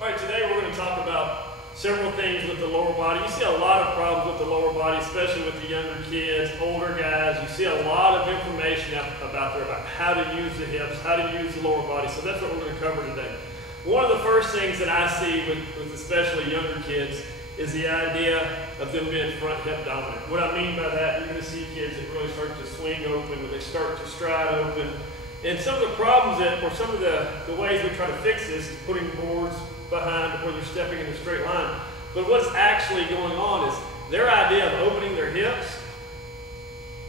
All right, today we're going to talk about several things with the lower body. You see a lot of problems with the lower body, especially with the younger kids, older guys. You see a lot of information about there about how to use the hips, how to use the lower body. So that's what we're going to cover today. One of the first things that I see with especially younger kids is the idea of them being front hip dominant. What I mean by that, you're going to see kids that really start to swing open, or they start to stride open. And some of the problems or some of the ways we try to fix this is putting boards behind where they're stepping in a straight line. But what's actually going on is their idea of opening their hips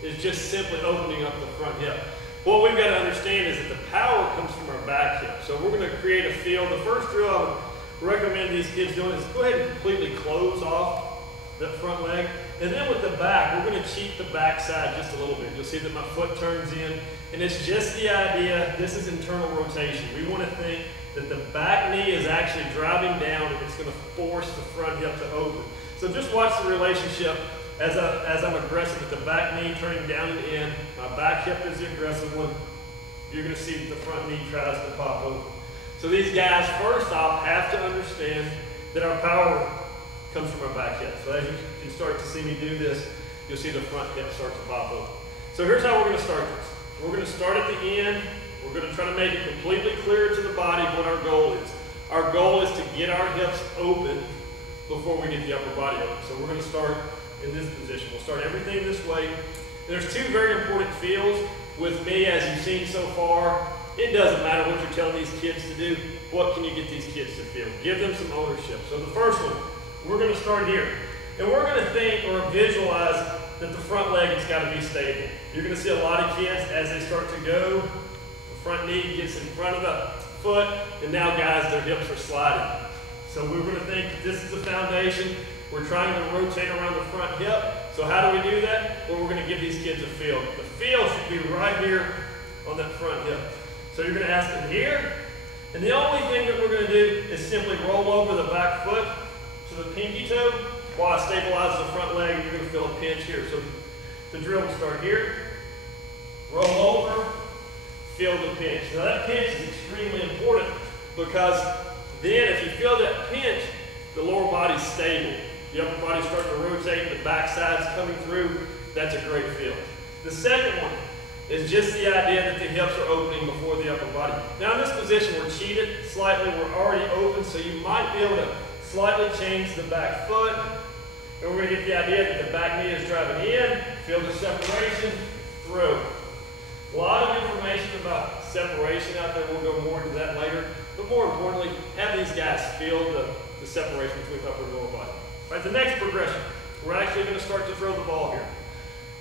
is just simply opening up the front hip. What we've got to understand is that the power comes from our back hip. So we're going to create a feel. The first drill I would recommend these kids doing is go ahead and completely close off that front leg. And then with the back, we're going to cheat the back side just a little bit. You'll see that my foot turns in. And it's just the idea, this is internal rotation. We want to think that the back knee is actually driving down and it's going to force the front hip to open. So just watch the relationship as I'm aggressive with the back knee turning down and in. My back hip is the aggressive one. You're going to see that the front knee tries to pop open. So these guys, first off, have to understand that our power comes from our back hip. So as you can start to see me do this, you'll see the front hip start to pop open. So here's how we're going to start this. We're going to start at the end. We're going to try to make it completely clear to the body what our goal is. Our goal is to get our hips open before we get the upper body open. So we're going to start in this position. We'll start everything this way. And there's two very important feels with me, as you've seen so far. It doesn't matter what you're telling these kids to do. What can you get these kids to feel? Give them some ownership. So the first one, we're going to start here. And we're going to think or visualize that the front leg has got to be stable. You're going to see a lot of kids, as they start to go, the front knee gets in front of the foot, and now guys, their hips are sliding. So we're going to think that this is the foundation. We're trying to rotate around the front hip. So how do we do that? Well, we're going to give these kids a feel. The feel should be right here on that front hip. So you're going to ask them here, and the only thing that we're going to do is simply roll over the back foot to the pinky toe while I stabilize the front leg, and you're going to feel a pinch here. So the drill will start here, roll over, feel the pinch. Now that pinch is extremely important because then if you feel that pinch, the lower body's stable. The upper body's starting to rotate, the back side's coming through. That's a great feel. The second one is just the idea that the hips are opening before the upper body. Now in this position, we're cheated slightly. We're already open, so you might be able to slightly change the back foot. And we're going to get the idea that the back knee is driving in, feel the separation, through. A lot of information about separation out there. We'll go more into that later. But more importantly, have these guys feel the separation between upper and lower body. All right, the next progression, we're actually going to start to throw the ball here.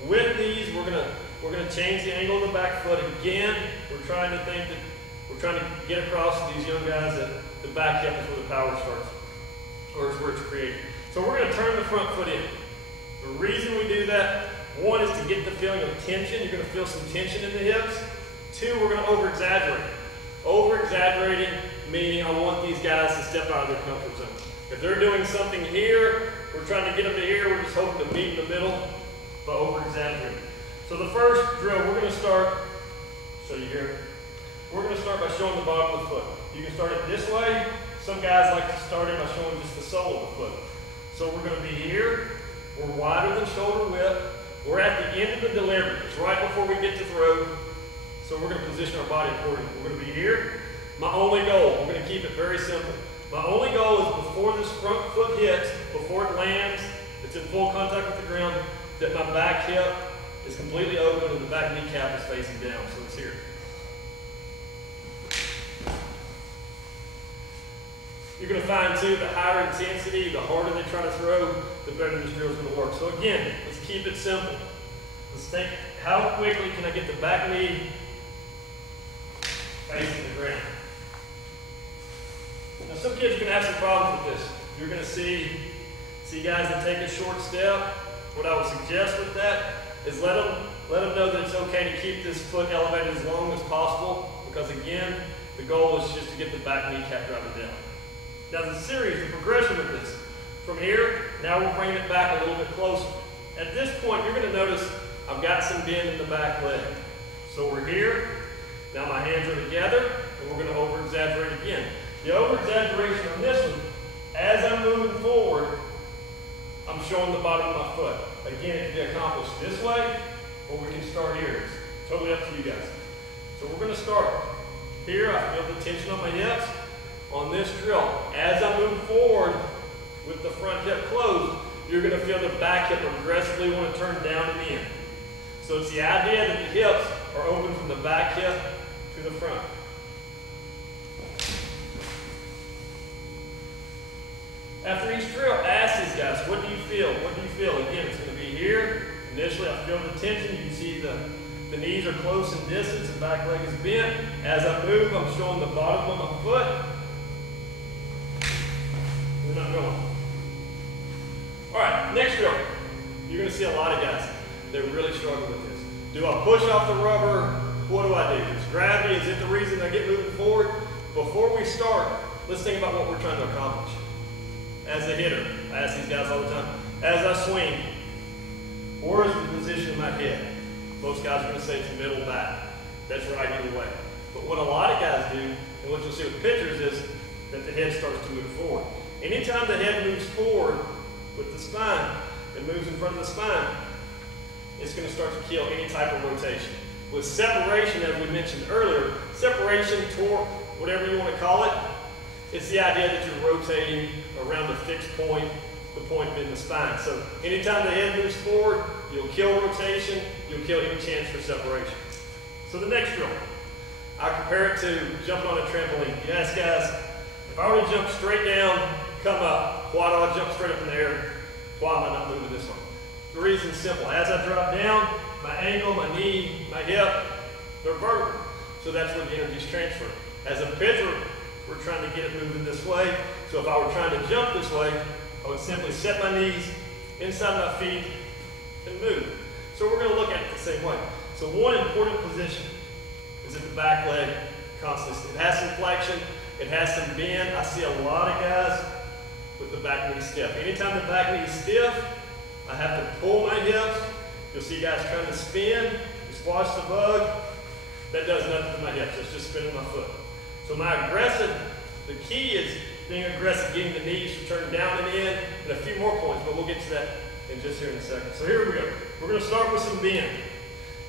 With these, we're going to change the angle of the back foot. Again, we're trying to get across to these young guys that the back hip is where the power starts, or is where it's created. So we're going to turn the front foot in. The reason we do that, one is to get the feeling of tension. You're going to feel some tension in the hips. Two, we're going to over-exaggerate. Over-exaggerating, meaning I want these guys to step out of their comfort zone. If they're doing something here, we're trying to get them to here, we're just hoping to meet in the middle, but over-exaggerating. So the first drill, we're going to start, show you here, we're going to start by showing the bottom of the foot. You can start it this way. Some guys like to start it by showing just the sole of the foot. So we're going to be here, we're wider than shoulder width, we're at the end of the delivery. It's right before we get to throw, so we're going to position our body accordingly. We're going to be here. My only goal, we're going to keep it very simple. My only goal is before this front foot hits, before it lands, it's in full contact with the ground, that my back hip is completely open and the back kneecap is facing down. So it's here. You're going to find too, the higher intensity, the harder they try to throw, the better this drill is going to work. So again, let's keep it simple. Let's think, how quickly can I get the back knee facing the ground? Now some kids are going to have some problems with this. You're going to see guys that take a short step. What I would suggest with that is let them know that it's okay to keep this foot elevated as long as possible, because again, the goal is just to get the back kneecap driving down. Now the series, the progression of this, from here, now we're bringing it back a little bit closer. At this point, you're going to notice I've got some bend in the back leg. So we're here, now my hands are together, and we're going to over-exaggerate again. The over-exaggeration on this one, as I'm moving forward, I'm showing the bottom of my foot. Again, it can be accomplished this way, or we can start here. It's totally up to you guys. So we're going to start here. I feel the tension on my hips. On this drill, as I move forward with the front hip closed, you're going to feel the back hip progressively want to turn down and in. So it's the idea that the hips are open from the back hip to the front. After each drill, ask these guys, what do you feel? What do you feel? Again, it's going to be here. Initially, I feel the tension. You can see the knees are close in distance, the back leg is bent. As I move, I'm showing the bottom of my foot. And then I'm going. All right, next drill. You're going to see a lot of guys that really struggle with this. Do I push off the rubber? What do I do? Is gravity, is it the reason I get moving forward? Before we start, let's think about what we're trying to accomplish. As a hitter, I ask these guys all the time, as I swing, where is the position of my head? Most guys are going to say it's middle back. That's right either way. But what a lot of guys do, and what you'll see with pitchers, is that the head starts to move forward. Anytime the head moves forward with the spine, it moves in front of the spine, it's going to start to kill any type of rotation. With separation, as we mentioned earlier, separation, torque, whatever you want to call it, it's the idea that you're rotating around a fixed point, the point being the spine. So anytime the head moves forward, you'll kill rotation, you'll kill any chance for separation. So the next drill, I compare it to jumping on a trampoline. You ask guys, if I were to jump straight down, come up, why do I jump straight up in the air? Why am I not moving this way? The reason's simple. As I drop down, my ankle, my knee, my hip, they're vertical. So that's where the energy's transferred. As a pitcher, we're trying to get it moving this way. So if I were trying to jump this way, I would simply set my knees inside my feet and move. So we're going to look at it the same way. So one important position is at the back leg constantly. It has some flexion. It has some bend. I see a lot of guys with the back knee stiff. Anytime the back knee is stiff, I have to pull my hips. You'll see guys trying to spin. You squash the bug. That does nothing to my hips. It's just spinning my foot. So my aggressive, the key is being aggressive, getting the knees to turn down and in, and a few more points, but we'll get to that in just here in a second. So here we go. We're going to start with some bend.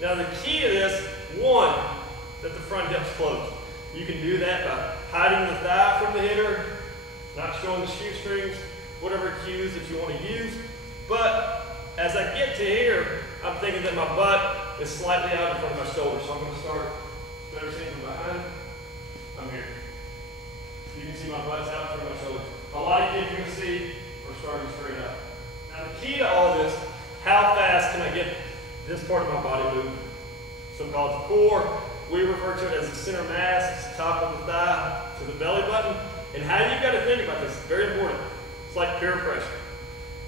Now the key to this, one, that the front hip's closed. You can do that by hiding the thigh from the hitter, not showing the shoestrings, whatever cues that you want to use. But as I get to here, I'm thinking that my butt is slightly out in front of my shoulder. So I'm going to start better seeing from behind. I'm here. You can see my butt's out in front of my shoulders. A lot of kids you're going to see are starting straight up. Now the key to all this, how fast can I get this part of my body moving? So-called the core. We refer to it as the center mass. It's the top of the thigh to the belly button. And how you've got to think about this, very important. It's like peer pressure.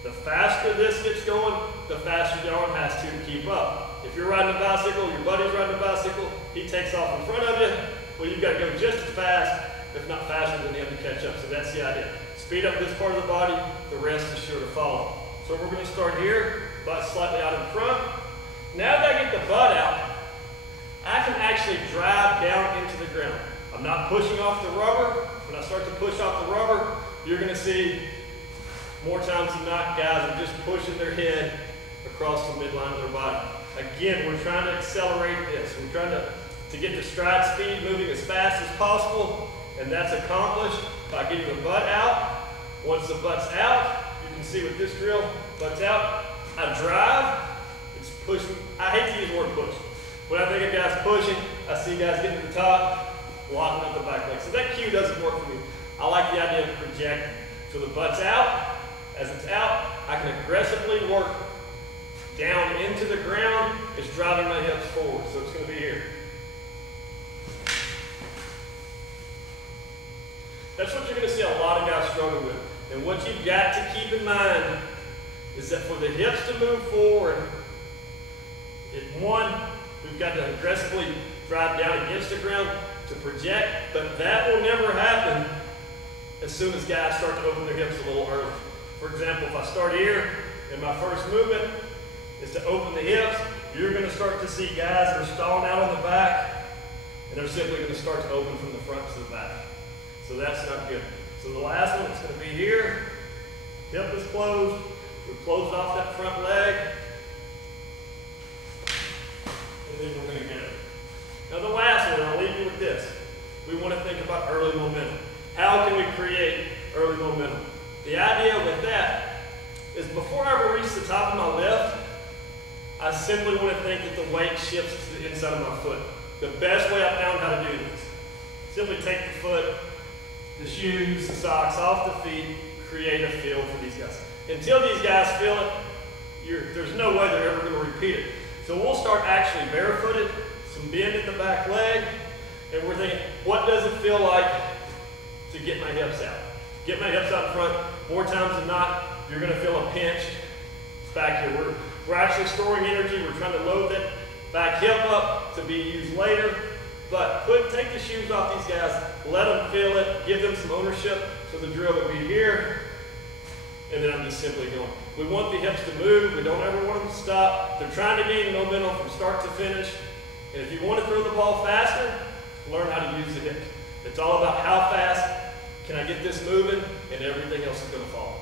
The faster this gets going, the faster your arm has to keep up. If you're riding a bicycle, your buddy's riding a bicycle, he takes off in front of you, well, you've got to go just as fast, if not faster than him to catch up. So that's the idea. Speed up this part of the body, the rest is sure to follow. So we're going to start here, butt slightly out in front. Now that I get the butt out, I can actually drive down into the ground. I'm not pushing off the rubber. When I start to push off the rubber, you're going to see more times than not, guys are just pushing their head across the midline of their body. Again, we're trying to accelerate this. We're trying to get the stride speed moving as fast as possible, and that's accomplished by getting the butt out. Once the butt's out, you can see with this drill, butt's out, I drive, it's pushing. I hate to use the word push. When I think of guys pushing, I see guys getting to the top, locking up the back leg. So that cue doesn't work for me. I like the idea of projecting. So the butt's out. As it's out, I can aggressively work down into the ground. It's driving my hips forward. So it's going to be here. That's what you're going to see a lot of guys struggle with. And what you've got to keep in mind is that for the hips to move forward, one, we've got to aggressively drive down against the ground to project, but that will never happen as soon as guys start to open their hips a little early. For example, if I start here, and my first movement is to open the hips, you're going to start to see guys that are stalling out on the back, and they're simply going to start to open from the front to the back. So So that's not good. So the last one is going to be here. Hip is closed. We're closed off that front leg. And then we're going to get it. Now the last one, I'll leave you with this. We want to think about early momentum. How can we create early momentum? The idea with that is before I ever reach the top of my lift, I simply want to think that the weight shifts to the inside of my foot. The best way I found how to do this, simply take the foot, the shoes, the socks off the feet, create a feel for these guys. Until these guys feel it, there's no way they're ever going to repeat it. So we'll start actually barefooted, some bend in the back leg, and we're thinking, what does it feel like to get my hips out? Get my hips out in front. More times than not, you're going to feel a pinch. It's back here. We're actually storing energy. We're trying to load that back hip up to be used later. But take the shoes off these guys. Let them feel it. Give them some ownership. So the drill would be here. And then I'm just simply going. We want the hips to move. We don't ever want them to stop. They're trying to gain momentum from start to finish. And if you want to throw the ball faster, learn how to use the hips. It's all about how fast can I get this moving, and everything else is going to follow.